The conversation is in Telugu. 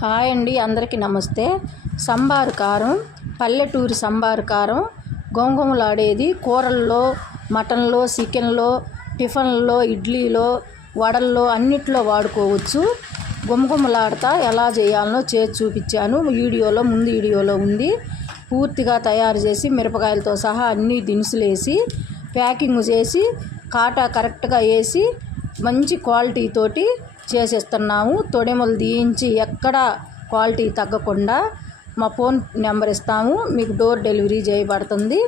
హాయ్ అండి, అందరికీ నమస్తే. సంబారు కారం, పల్లెటూరి సంబారు కారం గుమగుమలాడేది. కూరల్లో, మటన్లో, చికెన్లో, టిఫిన్లో, ఇడ్లీలో, వడల్లో అన్నిట్లో వాడుకోవచ్చు. గుమగుమలాడతా ఎలా చేయాలనో చేసి చూపించాను. ముందు వీడియోలో ఉంది. పూర్తిగా తయారు చేసి మిరపకాయలతో సహా అన్ని దినుసులు వేసి ప్యాకింగ్ చేసి కాటా కరెక్ట్గా వేసి మంచి క్వాలిటీ తోటి చేసేస్తున్నాము. తొడిమలు తీయించి ఎక్కడ క్వాలిటీ తగ్గకుండా మా ఫోన్ నెంబర్ ఇస్తాము, మీకు డోర్ డెలివరీ చేయబడుతుంది.